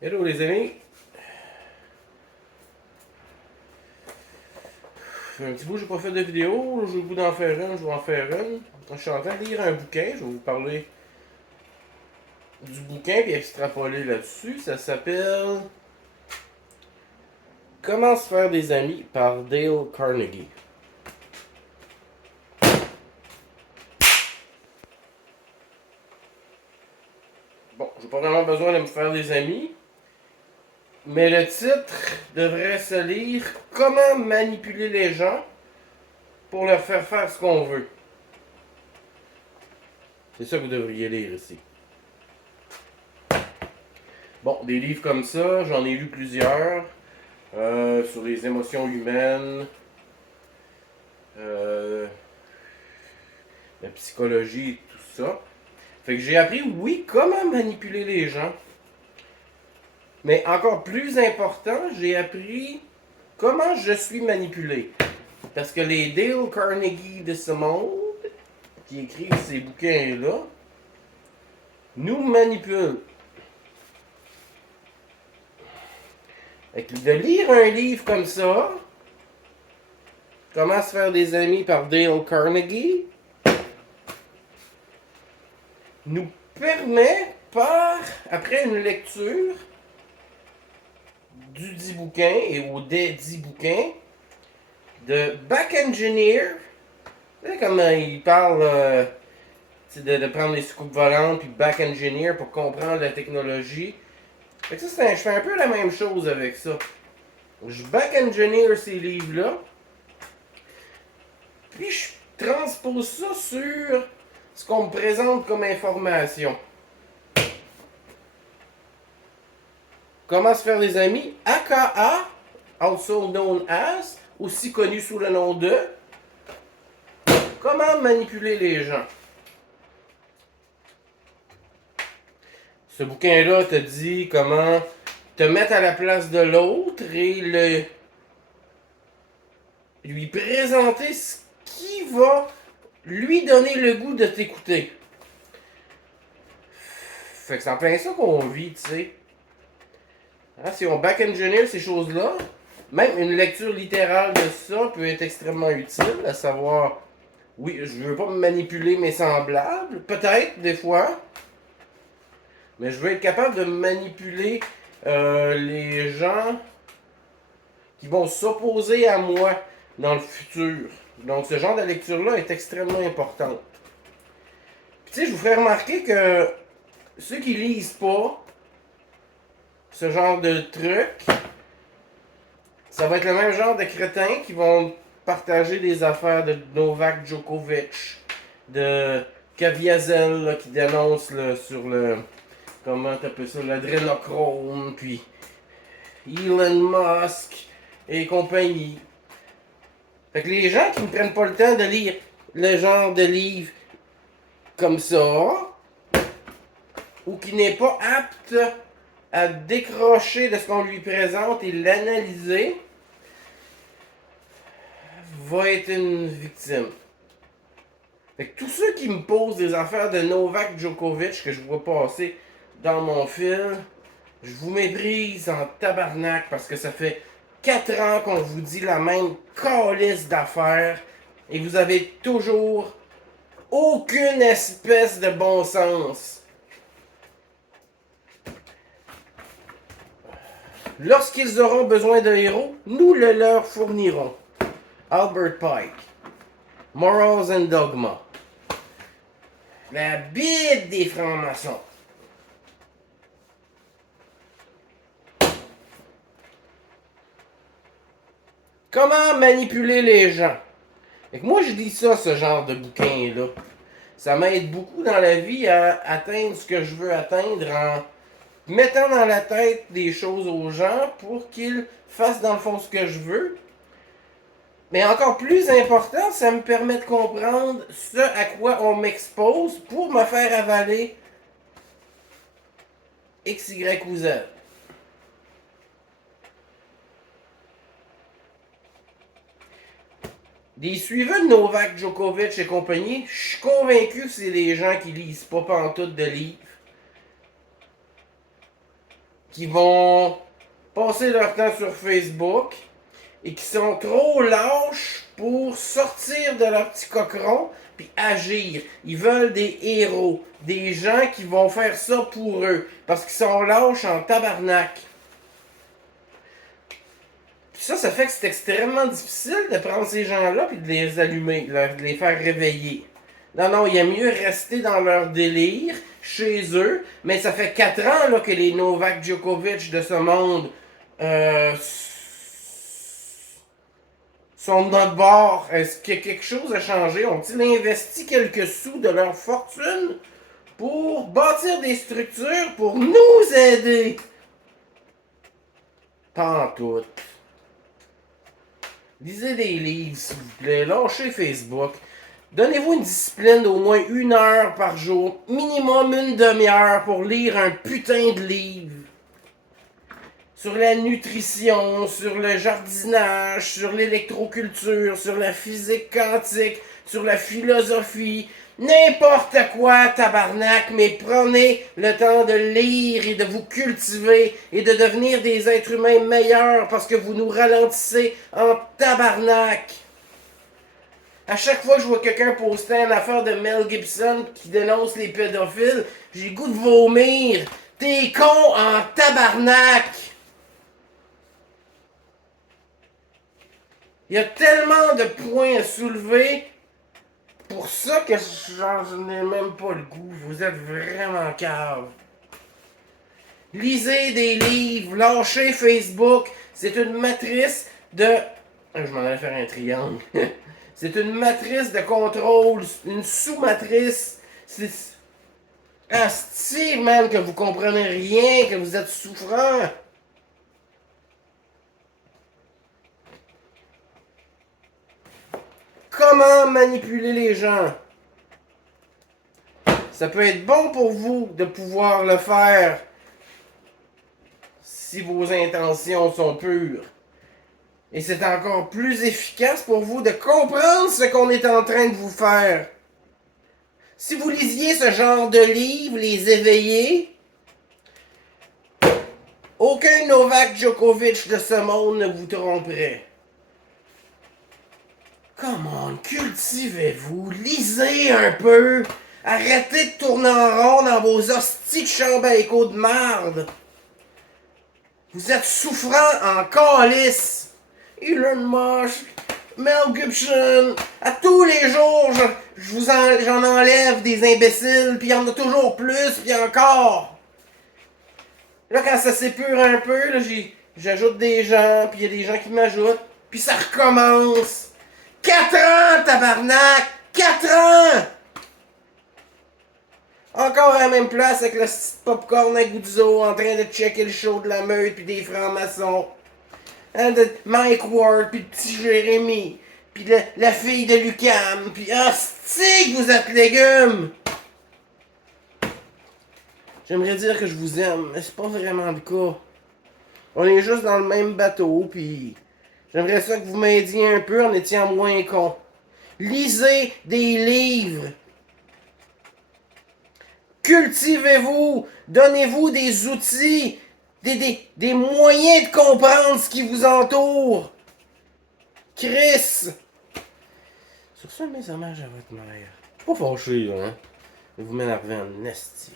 Hello les amis. Ça fait un petit bout que j'ai pas fait de vidéo. J'ai le goût d'en faire une, je vais en faire une. Je suis en train de lire un bouquin, je vais vous parler du bouquin et extrapoler là-dessus. Ça s'appelle Comment se faire des amis par Dale Carnegie. Bon, j'ai pas vraiment besoin de me faire des amis, mais le titre devrait se lire Comment manipuler les gens pour leur faire faire ce qu'on veut. C'est ça que vous devriez lire ici. Bon, des livres comme ça, j'en ai lu plusieurs. Sur les émotions humaines, euh, la psychologie et tout ça. Fait que j'ai appris, oui, comment manipuler les gens. Mais encore plus important, j'ai appris comment je suis manipulé. Parce que les Dale Carnegie de ce monde, qui écrivent ces bouquins-là, nous manipulent. Fait que de lire un livre comme ça, Comment se faire des amis par Dale Carnegie, nous permet, après une lecture du dit bouquin et au des dit bouquin, de back engineer. Tu sais, comme il parle de prendre les soucoupes volantes puis back engineer pour comprendre la technologie. Fait que ça, je fais un peu la même chose avec ça. Je back engineer ces livres-là, puis je transpose ça sur ce qu'on me présente comme information. Comment se faire des amis, aka, also known as, aussi connu sous le nom de Comment manipuler les gens. Ce bouquin-là te dit comment te mettre à la place de l'autre et lui présenter ce qui va lui donner le goût de t'écouter. Fait que c'est en plein ça qu'on vit, tu sais. Hein, si on back engineer ces choses-là, même une lecture littérale de ça peut être extrêmement utile, à savoir, oui, je veux pas manipuler mes semblables, peut-être des fois, mais je veux être capable de manipuler les gens qui vont s'opposer à moi dans le futur. Donc ce genre de lecture-là est extrêmement importante. Puis, tu sais, je vous ferai remarquer que ceux qui lisent pas ce genre de truc, ça va être le même genre de crétins qui vont partager des affaires de Novak Djokovic, de Kaviazel là, qui dénonce là, sur le, comment t'appelles ça, l'adrénochrome, puis Elon Musk et compagnie. Fait que les gens qui ne prennent pas le temps de lire le genre de livre comme ça, ou qui n'est pas apte à décrocher de ce qu'on lui présente et l'analyser, va être une victime. Fait que tous ceux qui me posent des affaires de Novak Djokovic que je vois passer dans mon fil, je vous méprise en tabarnak parce que ça fait 4 ans qu'on vous dit la même calice d'affaires et vous avez toujours aucune espèce de bon sens. Lorsqu'ils auront besoin de héros, nous le leur fournirons. Albert Pike. Morals and Dogma. La Bible des francs-maçons. Comment manipuler les gens? Et que moi, je lis ça, ce genre de bouquin-là. Ça m'aide beaucoup dans la vie à atteindre ce que je veux atteindre en mettant dans la tête des choses aux gens pour qu'ils fassent dans le fond ce que je veux. Mais encore plus important, ça me permet de comprendre ce à quoi on m'expose pour me faire avaler X, Y ou Z. Des suiveurs de Novak Djokovic et compagnie, je suis convaincu que c'est des gens qui lisent pas pantoute de livres, qui vont passer leur temps sur Facebook et qui sont trop lâches pour sortir de leur petit coqueron puis agir. Ils veulent des héros, des gens qui vont faire ça pour eux, parce qu'ils sont lâches en tabarnak. Puis ça fait que c'est extrêmement difficile de prendre ces gens-là puis de les allumer, de les faire réveiller. Non, il y a mieux rester dans leur délire, chez eux, mais ça fait 4 ans là, que les Novak Djokovic de ce monde sont de notre bord. Est-ce que quelque chose a changé? Ont-ils investi quelques sous de leur fortune pour bâtir des structures pour nous aider? Pas en tout. Lisez des livres, s'il vous plaît. Lâchez Facebook. Donnez-vous une discipline d'au moins 1 heure par jour, minimum 1 demi-heure pour lire un putain de livre. Sur la nutrition, sur le jardinage, sur l'électroculture, sur la physique quantique, sur la philosophie, n'importe quoi, tabarnak, mais prenez le temps de lire et de vous cultiver et de devenir des êtres humains meilleurs parce que vous nous ralentissez en tabarnak. À chaque fois que je vois quelqu'un poster une affaire de Mel Gibson qui dénonce les pédophiles, j'ai le goût de vomir. T'es con en tabarnak! Il y a tellement de points à soulever pour ça que je n'ai même pas le goût. Vous êtes vraiment cave. Lisez des livres, lâchez Facebook. C'est une matrice de... Je m'en allais faire un triangle. C'est une matrice de contrôle, une sous-matrice. C'est... Asti, man, que vous comprenez rien, que vous êtes souffrant. Comment manipuler les gens? Ça peut être bon pour vous de pouvoir le faire si vos intentions sont pures. Et c'est encore plus efficace pour vous de comprendre ce qu'on est en train de vous faire. Si vous lisiez ce genre de livres, les éveillés, aucun Novak Djokovic de ce monde ne vous tromperait. Come on, cultivez-vous, lisez un peu. Arrêtez de tourner en rond dans vos hosties de chambres à écho de marde. Vous êtes souffrant en calice. Elon Musk, Mel Gibson, à tous les jours, j'en enlève des imbéciles, puis il y en a toujours plus, puis encore. Là, quand ça s'épure un peu, là, j'ajoute des gens, puis il y a des gens qui m'ajoutent, puis ça recommence. 4 ans, tabarnak! 4 ans! Encore à la même place avec le petit popcorn à Goudzo en train de checker le show de la meute puis des francs-maçons. Hein, de Mike Ward puis de petit Jérémy. Puis la fille de Lucam. Puis hostie que vous êtes légumes! J'aimerais dire que je vous aime, mais c'est pas vraiment le cas. On est juste dans le même bateau puis... J'aimerais ça que vous m'aidiez un peu en étant moins con. Lisez des livres. Cultivez-vous. Donnez-vous des outils. Des moyens de comprendre ce qui vous entoure. Chris. Sur ce, mes hommages à votre mère. Pas fâché, hein. Vous m'énervez en esti.